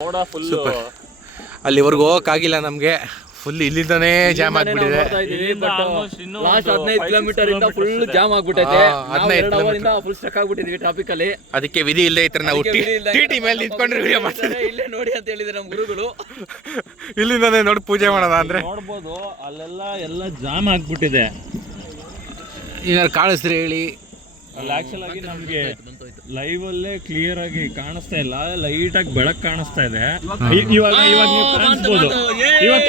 Super. ಅಲ್ಲಿವರೆಗೂ ಹೋಗಕ್ಕಾಗಿಲ್ಲ ನಮ್ಗೆ, full ಇಲ್ಲಿಂದಾನೇ jam ಆಗ್ಬಿಟ್ಟಿದೆ. ಲಾಸ್ಟ್ 15 ಕಿಲೋಮೀಟರ್ ಇಂದ ಫುಲ್ ಜಾಮ್ ಆಗ್ಬಿಟ್ಟೈತೆ. 15 ಫುಲ್ ಸ್ಟಕ್ ಆಗ್ಬಿಟ್ಟಿದೀವಿ ಟ್ರಾಫಿಕ್ ಅಲ್ಲಿ. ಅದಕ್ಕೆ ವಿಧಿ ಇಲ್ಲೇ ಇತ್ರ ನಾವು ಟಿಟಿ ಮೇಲೆ ನಿಂತ್ಕೊಂಡ್ರೆ ವಿಡಿಯೋ ಮಾಡ್ತಾರೆ. ಇಲ್ಲೇ ನೋಡಿ ಅಂತ ಹೇಳಿದ್ರೆ ನಮ್ಮ ಗುರುಗಳು. ಇಲ್ಲಿಂದಾನೇ ನೋಡಿ ಪೂಜೆ ಮಾಡೋದ ಅಂದ್ರೆ ನೋಡ್ಬೋದು. ಅಲ್ಲೆಲ್ಲ ಜಾಮ್ ಆಗ್ಬಿಟ್ಟಿದೆ. ಈಗ ಕಾಣಿಸ್ರಿ ಹೇಳಿ. ಅಲ್ಲಿ ಆಕ್ಚುಲ್ ಆಗಿ ನಮ್ಗೆ ಲೈವ್ ಅಲ್ಲೇ ಕ್ಲಿಯರ್ ಆಗಿ ಕಾಣಿಸ್ತಾ ಇಲ್ಲ, ಲೈಟ್ ಆಗಿ ಬೆಳಕ್ ಕಾಣಿಸ್ತಾ ಇದೆ. ಇವಾಗ ನೀವು ಕಾಣಿಸ್ಬೋದು. ಇವಾಗ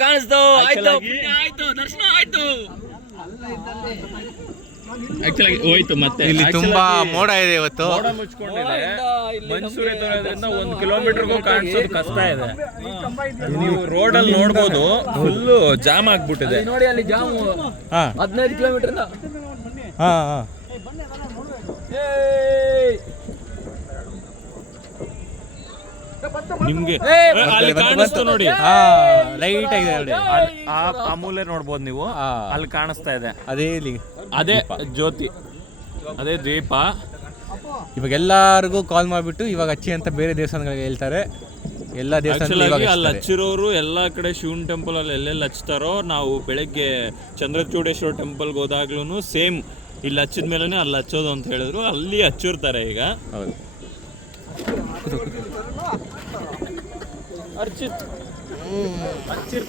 ಕಾಣಿಸ್ತು. ಆಯ್ತು ದರ್ಶನ ಆಯ್ತು. ಆಕ್ಚುಲಿ ಹೋಯ್ತು. ಮತ್ತೆ ಇಲ್ಲಿ ತುಂಬಾ ಮೋಡ ಇದೆ ಇವತ್ತು. ಮೋಡ ಮುಚ್ಕೊಂಡಿದೆ. ಮೈಸೂರು ಇರೋದ್ರಿಂದ 1 ಕಿಲೋಮೀಟರ್ಗೂ ಕಾಣಿಸೋದು ಕಷ್ಟ ಇದೆ. ನೀವು ರೋಡ್ ಅಲ್ಲಿ ನೋಡ್ಬೋದು, ಫುಲ್ ಜಾಮ್ ಆಗ್ಬಿಟ್ಟಿದೆ ನೋಡಿ. ಅಲ್ಲಿ ಜಾಮ್ 15 ಕಿಲೋಮೀಟರ್ ನಿಮ್ಗೆ ಅಲ್ಲಿ ಕಾಣಿಸ್ತು ನೋಡಿ. ಲೈಟ್ ಆಗಿದೆ ನೋಡಿ. ಆ ಮೂಲೆ ನೋಡ್ಬೋದು ನೀವು, ಅಲ್ಲಿ ಕಾಣಿಸ್ತಾ ಇದೆ. ಅದೇ ಜ್ಯೋತಿ, ಅದೇ ದೀಪ. ಇವಾಗ ಎಲ್ಲಾರ್ಗು ಕಾಲ್ ಮಾಡ್ಬಿಟ್ಟು ಇವಾಗ ಹಚ್ಚಿ ಅಂತ ಬೇರೆ ದೇವಸ್ಥಾನಗಳಿಗೆ ಹೇಳ್ತಾರೆ. ಎಲ್ಲ ದೇವಸ್ಥಾನದಲ್ಲಿ ಅಲ್ಲಿ ಹಚ್ಚಿರೋರು ಎಲ್ಲಾ ಕಡೆ ಶಿವನ್ ಟೆಂಪಲ್ ಅಲ್ಲಿ ಎಲ್ಲೆಲ್ಲಿ ಹಚ್ತಾರೋ, ನಾವು ಬೆಳಗ್ಗೆ ಚಂದ್ರಚೂಡೇಶ್ವರ ಟೆಂಪಲ್ಗೆ ಹೋದಾಗ್ಲೂ ಸೇಮ್ ಇಲ್ಲಿ ಹಚ್ಚಿದ ಮೇಲೆನೆ ಅಲ್ಲಿ ಹಚ್ಚೋದು ಅಂತ ಹೇಳಿದ್ರು. ಅಲ್ಲಿ ಹಚ್ಚಿರ್ತಾರೆ ಈಗ. ಅರ್ಚಿತ್